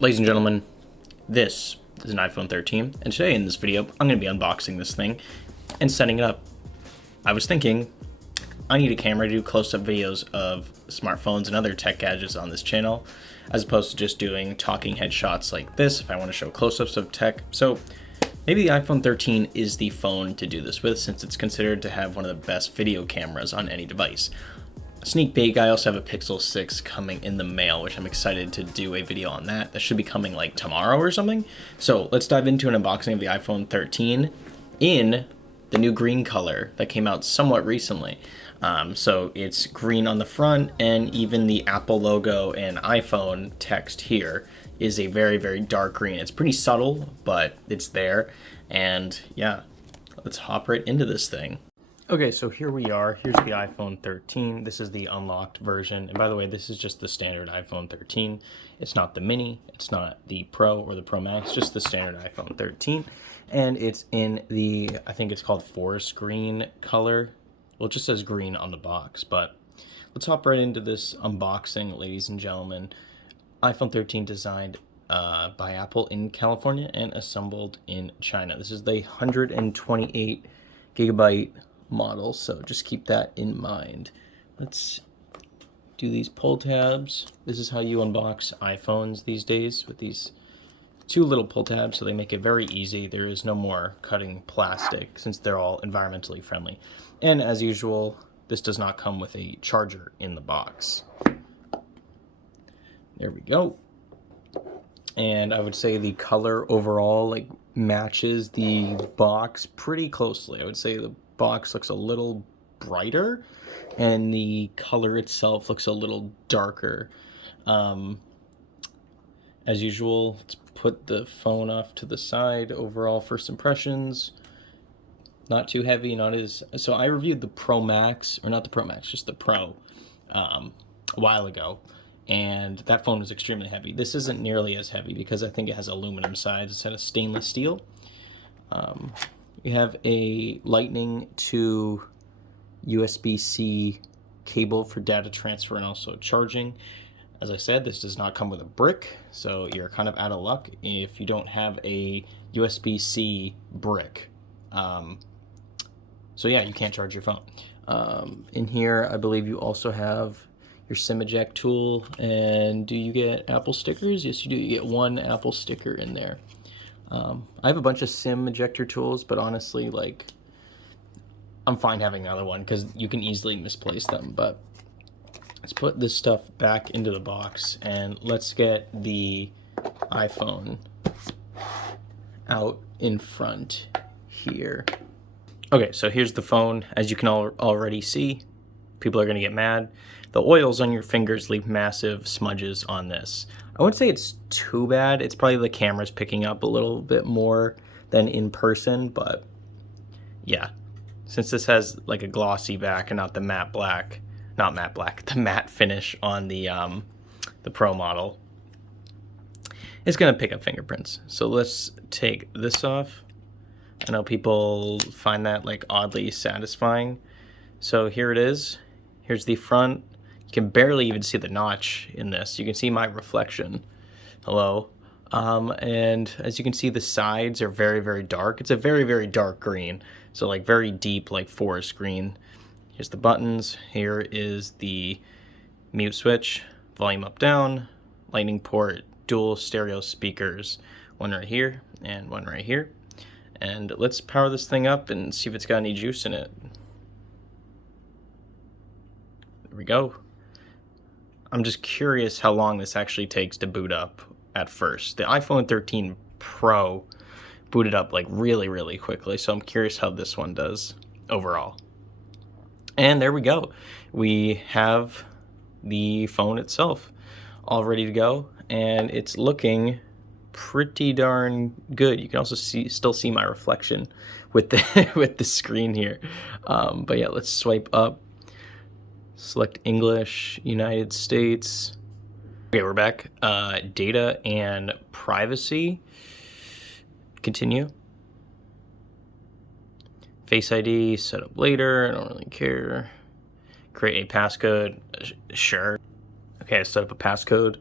Ladies and gentlemen, this is an iPhone 13, and today in this video, I'm going to be unboxing this thing and setting it up. I was thinking, I need a camera to do close-up videos of smartphones and other tech gadgets on this channel, as opposed to just doing talking head shots like this if I want to show close-ups of tech. So maybe the iPhone 13 is the phone to do this with, since it's considered to have one of the best video cameras on any device. Sneak peek, I also have a Pixel 6 coming in the mail, which I'm excited to do a video on that. That should be coming like tomorrow or something. So let's dive into an unboxing of the iPhone 13 in the new green color that came out somewhat recently. So it's green on the front, and even the Apple logo and iPhone text here is a very, very dark green. It's pretty subtle, but it's there. And yeah, let's hop right into this thing. Okay, so here we are. Here's the iPhone 13. This is the unlocked version. And by the way, this is just the standard iPhone 13. It's not the mini, it's not the Pro or the Pro Max, just the standard iPhone 13. And it's in the, I think it's called forest green color. Well, it just says green on the box, but let's hop right into this unboxing, ladies and gentlemen. iPhone 13 designed by Apple in California and assembled in China. This is the 128 gigabyte model, so just keep that in mind. Let's do these pull tabs. This is how you unbox iPhones these days, with these two little pull tabs, so they make it very easy. There is no more cutting plastic since they're all environmentally friendly. And as usual, this does not come with a charger in the box. There we go. And I would say the color overall like matches the box pretty closely. I would say the box looks a little brighter and the color itself looks a little darker. As usual, let's put the phone off to the side. Overall first impressions, not too heavy, not as, so I reviewed the Pro Max, or not the Pro Max, just the Pro a while ago, and that phone was extremely heavy. This isn't nearly as heavy because I think it has aluminum sides instead of stainless steel. You have a Lightning to USB-C cable for data transfer and also charging. As I said, this does not come with a brick, so you're kind of out of luck if you don't have a USB-C brick. So yeah, you can't charge your phone. In here, I believe you also have your SIM eject tool. And do you get Apple stickers? Yes, you do. You get one Apple sticker in there. I have a bunch of SIM ejector tools, but honestly, like, I'm fine having another one because you can easily misplace them. But let's put this stuff back into the box and let's get the iPhone out in front here. Okay, so here's the phone. As you can already see, people are going to get mad. The oils on your fingers leave massive smudges on this. I wouldn't say it's too bad. It's probably the camera's picking up a little bit more than in person, but yeah. Since this has like a glossy back and not the matte black, the matte finish on the Pro model, it's gonna pick up fingerprints. So let's take this off. I know people find that like oddly satisfying. So here it is. Here's the front. You can barely even see the notch in this. You can see my reflection. Hello. And as you can see, the sides are very, very dark. It's a very, very dark green. So like very deep, like forest green. Here's the buttons. Here is the mute switch, volume up, down, lightning port, dual stereo speakers. One right here and one right here. And let's power this thing up and see if it's got any juice in it. There we go. I'm just curious how long this actually takes to boot up at first. The iPhone 13 Pro booted up like really, really quickly, so I'm curious how this one does overall. And there we go. We have the phone itself all ready to go, and it's looking pretty darn good. You can also still see my reflection with the with the screen here. But yeah, let's swipe up. Select English, United States. Okay, we're back. Data and privacy. Continue. Face ID, set up later. I don't really care. Create a passcode. Sure. Okay, I set up a passcode.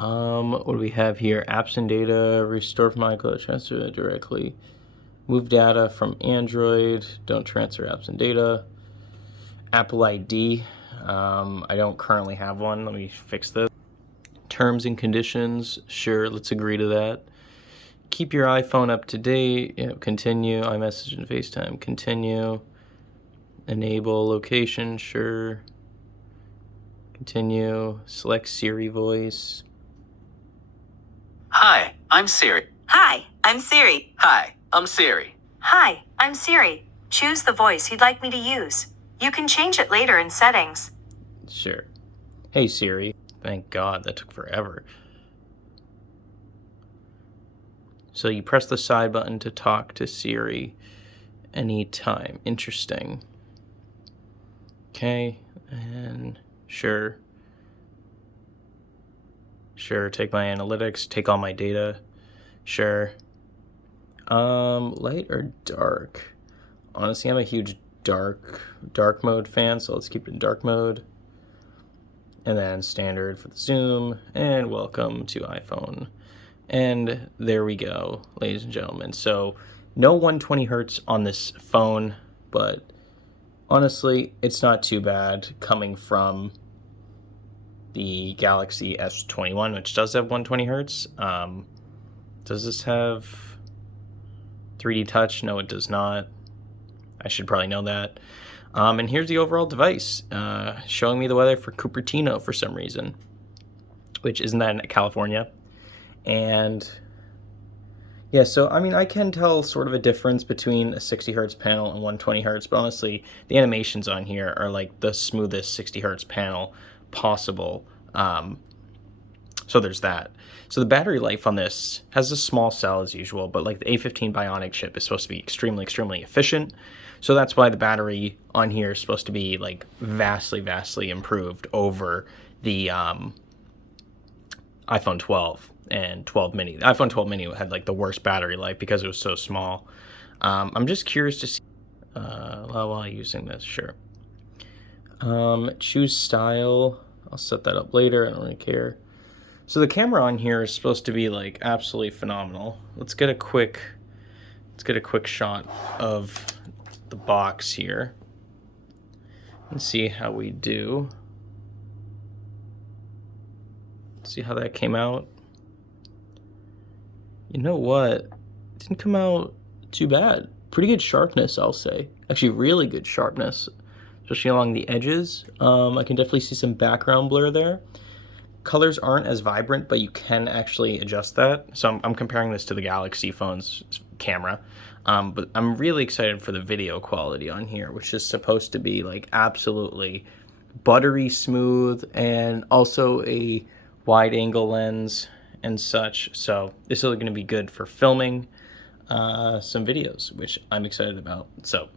What do we have here? Apps and data, restore from iCloud, transfer it directly. Move data from Android, don't transfer apps and data. Apple ID, I don't currently have one. Let me fix this. Terms and conditions, sure, let's agree to that. Keep your iPhone up to date, continue. iMessage and FaceTime, continue. Enable location, sure. Continue. Select Siri voice. Hi, I'm Siri. Hi, I'm Siri. Hi, I'm Siri. Hi, I'm Siri. Choose the voice you'd like me to use. You can change it later in settings. Sure. Hey Siri. Thank God, that took forever. So you press the side button to talk to Siri anytime. Interesting. Okay, and sure. Sure, take my analytics, take all my data. Sure. Light or dark? Honestly, I'm a huge dark mode fan, so let's keep it in dark mode. And then standard for the zoom, and welcome to iPhone. And there we go, ladies and gentlemen. So no 120 hertz on this phone, but honestly, it's not too bad coming from the Galaxy S21, which does have 120 hertz. Does this have 3D touch? No, it does not. I should probably know that. And here's the overall device, showing me the weather for Cupertino for some reason, which isn't that in California. And yeah, so I mean, I can tell sort of a difference between a 60 hertz panel and 120 hertz, but honestly, the animations on here are like the smoothest 60 hertz panel possible. So there's that. So the battery life on this has a small cell as usual, but like the A15 Bionic chip is supposed to be extremely efficient. So that's why the battery on here is supposed to be like vastly improved over the iPhone 12 and 12 mini. The iPhone 12 mini had like the worst battery life because it was so small. I'm just curious to see while using this. Sure. Choose style. I'll set that up later. I don't really care. So the camera on here is supposed to be like absolutely phenomenal. Let's get a quick shot of the box here and see how we do. See how that came out. You know what? It didn't come out too bad. Pretty good sharpness, I'll say. Actually, really good sharpness, especially along the edges. I can definitely see some background blur there. Colors aren't as vibrant, but you can actually adjust that. So I'm comparing this to the Galaxy phone's camera. But I'm really excited for the video quality on here, which is supposed to be like absolutely buttery smooth and also a wide angle lens and such. So this is going to be good for filming some videos, which I'm excited about. So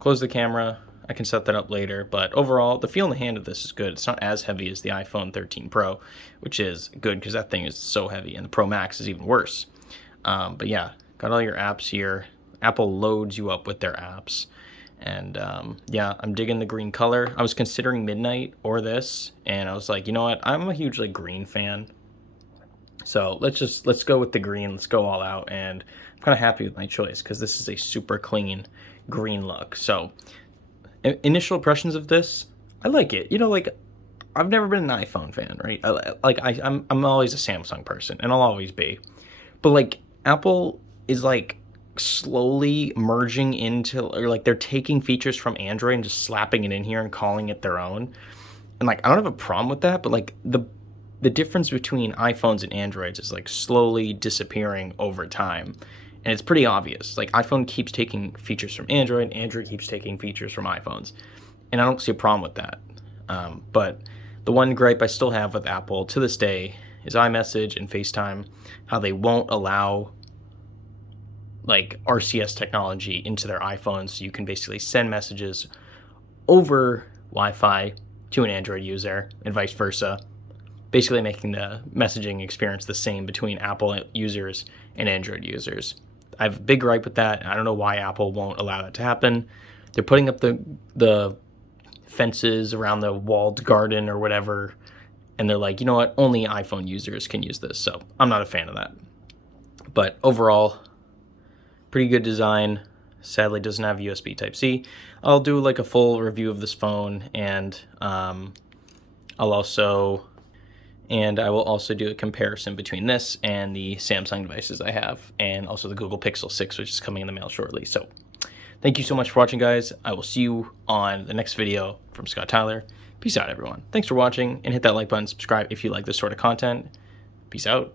close the camera. I can set that up later, but overall, the feel in the hand of this is good. It's not as heavy as the iPhone 13 Pro, which is good because that thing is so heavy, and the Pro Max is even worse. But yeah, got all your apps here. Apple loads you up with their apps. And yeah, I'm digging the green color. I was considering Midnight or this, and I was like, you know what? I'm a huge like green fan. So let's go with the green. Let's go all out, and I'm kind of happy with my choice because this is a super clean green look. So initial impressions of this, I like it. You know, like I've never been an iPhone fan, right? I'm always a Samsung person, and I'll always be. But like Apple is like slowly merging into, or like they're taking features from Android and just slapping it in here and calling it their own. And like I don't have a problem with that, but like the difference between iPhones and Androids is like slowly disappearing over time. And it's pretty obvious. Like iPhone keeps taking features from Android, Android keeps taking features from iPhones. And I don't see a problem with that. But the one gripe I still have with Apple to this day is iMessage and FaceTime, how they won't allow like RCS technology into their iPhones, so you can basically send messages over Wi-Fi to an Android user and vice versa, basically making the messaging experience the same between Apple users and Android users. I have a big gripe with that. I don't know why Apple won't allow that to happen. They're putting up the fences around the walled garden or whatever, and they're like, you know what, only iPhone users can use this. So I'm not a fan of that. But overall, pretty good design. Sadly doesn't have USB Type-C. I'll do like a full review of this phone, and I will also do a comparison between this and the Samsung devices I have, and also the Google Pixel 6, which is coming in the mail shortly. So thank you so much for watching, guys. I will see you on the next video from Scott Tyler. Peace out, everyone. Thanks for watching, and hit that like button, subscribe if you like this sort of content. Peace out.